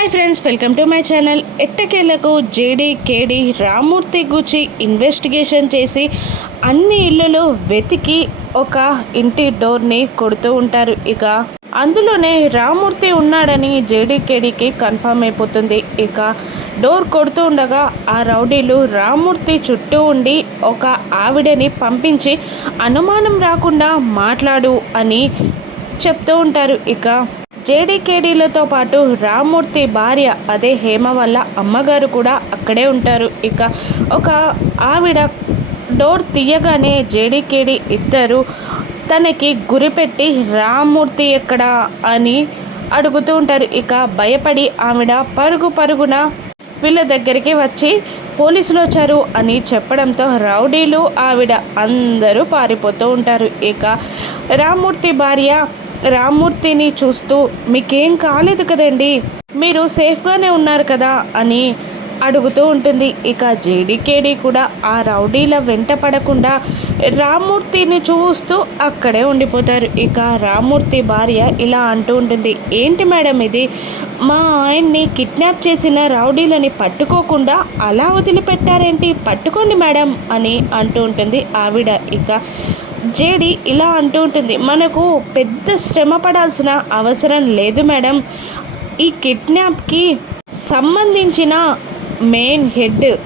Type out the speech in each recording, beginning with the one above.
Hi friends welcome to my channel ఎట్టకేలకు JD KD Ramurthy గుచి investigation చేసి అన్ని ఇళ్ళలో వెతికి ఒక ఇంటి డోర్ని కొడుతూ ఉంటారు. ఇక అందులోనే రామూర్తి ఉన్నాడని జేడీ కేడీకి కన్ఫర్మ్ అయిపోతుంది. ఇక డోర్ కొడుతూ ఉండగా ఆ రౌడీలు రామూర్తి చుట్టూ ఉండి ఒక ఆవిడని పంపించి అనుమానం రాకుండా మాట్లాడు అని చెప్తూ ఉంటారు. ఇక జేడీకేడీలతో పాటు రామ్మూర్తి భార్య అదే హేమ వల్ల అమ్మగారు కూడా అక్కడే ఉంటారు. ఇక ఒక ఆవిడ డోర్ తీయగానే జేడీకేడి ఇద్దరు తనకి గురిపెట్టి రామ్మూర్తి ఎక్కడ అని అడుగుతూ ఉంటారు. ఇక భయపడి ఆవిడ పరుగు పరుగున వీళ్ళ దగ్గరికి వచ్చి పోలీసులు వచ్చారు అని చెప్పడంతో రౌడీలు ఆవిడ అందరూ పారిపోతూ ఉంటారు. ఇక రామ్మూర్తి భార్య రామ్మూర్తిని చూస్తూ మీకేం కాలేదు కదండి? మీరు సేఫ్గానే ఉన్నారు కదా? అని అడుగుతూ ఉంటుంది. ఇక జేడీకేడీ కూడా ఆ రౌడీల వెంట పడకుండా రామ్మూర్తిని చూస్తూ అక్కడే ఉండిపోతారు. ఇక రామ్మూర్తి భార్య ఇలా అంటూ ఉంటుంది. ఏంటి మేడం ఇది? మా ఆయన్ని కిడ్నాప్ చేసిన రౌడీలని పట్టుకోకుండా అలా వదిలిపెట్టారేంటి? పట్టుకోండి మేడం అని అంటూ ఉంటుంది ఆవిడ. ఇక జేడి ఇలా అంటూ ఉంటుంది మనకు పెద్ద శ్రమ పడాల్సిన అవసరం లేదు మేడం. ఈ కిడ్నాప్కి సంబంధించిన మెయిన్ హెడ్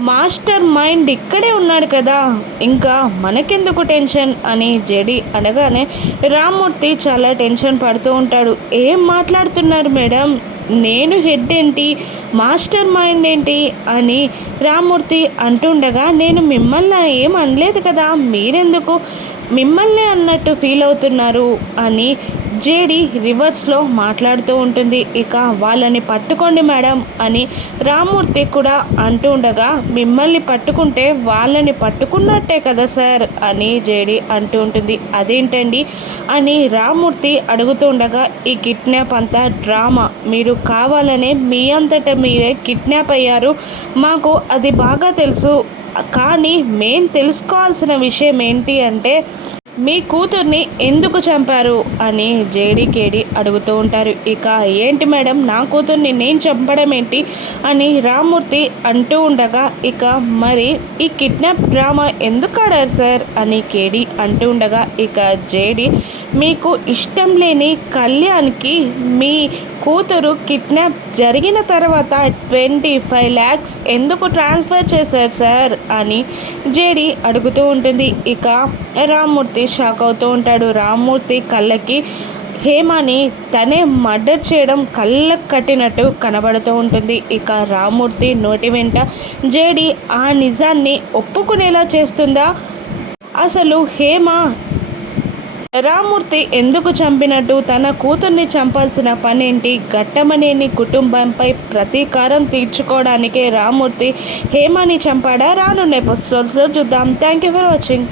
మాస్టర్ మైండ్ ఇక్కడే ఉన్నాడు కదా. ఇంకా మనకెందుకు టెన్షన్? అని జడి అనగానే రామ్మూర్తి చాలా టెన్షన్ పడుతూ ఉంటాడు. ఏం మాట్లాడుతున్నారు మేడం? నేను హెడ్ ఏంటి? మాస్టర్ మైండ్ ఏంటి? అని రామ్మూర్తి అంటుండగా నేను మిమ్మల్ని ఏం అనలేదు కదా? మీరెందుకు మిమ్మల్ని అన్నట్టు ఫీల్ అవుతున్నారు? అని జేడి రివర్స్లో మాట్లాడుతూ ఉంటుంది. ఇక వాళ్ళని పట్టుకోండి మేడం అని రామ్మూర్తి కూడా అంటూ ఉండగా మిమ్మల్ని పట్టుకుంటే వాళ్ళని పట్టుకున్నట్టే కదా సార్ అని జేడి అంటూ ఉంటుంది. అదేంటండి? అని రామ్మూర్తి అడుగుతూ ఉండగా ఈ కిడ్నాప్ అంతా డ్రామా. మీరు కావాలనే మీ అంతటా మీరే కిడ్నాప్ అయ్యారు. మాకు అది బాగా తెలుసు. కానీ మేం తెలుసుకోవాల్సిన విషయం ఏంటి అంటే మీ కూతుర్ని ఎందుకు చంపారు అని జేడీకేడి అడుగుతూ ఉంటారు. ఇక ఏంటి మేడం నా కూతుర్ని నేను చంపడం ఏంటి అని రామ్మూర్తి అంటూ ఉండగా ఇక మరి ఈ కిడ్నాప్ డ్రామా ఎందుకు ఆడారు సార్ అని కేడి అంటూ ఉండగా ఇక జేడీ మీకు ఇష్టం లేని కళ్యాణ్కి మీ కూతురు కిడ్నాప్ జరిగిన తర్వాత ట్వంటీ ఫైవ్ ల్యాక్స్ ఎందుకు ట్రాన్స్ఫర్ చేశారు సార్ అని జేడి అడుగుతూ ఉంటుంది. ఇక రామ్మూర్తి షాక్ అవుతూ ఉంటాడు. రామ్మూర్తి కళ్ళకి హేమని తనే మర్డర్ చేయడం కళ్ళకు కట్టినట్టు కనబడుతూ ఉంటుంది. ఇక రామ్మూర్తి నోటి వెంట జేడి ఆ నిజాన్ని ఒప్పుకునేలా చేస్తుందా? అసలు హేమ రామ్మూర్తి ఎందుకు చంపినట్టు? తన కూతుర్ని చంపాల్సిన పనేంటి? ఘట్టమనేని కుటుంబంపై ప్రతీకారం తీర్చుకోవడానికే రామూర్తి హేమాని చంపాడా? రానున్న ఎపిసోడ్స్లో చూద్దాం. Thank you for watching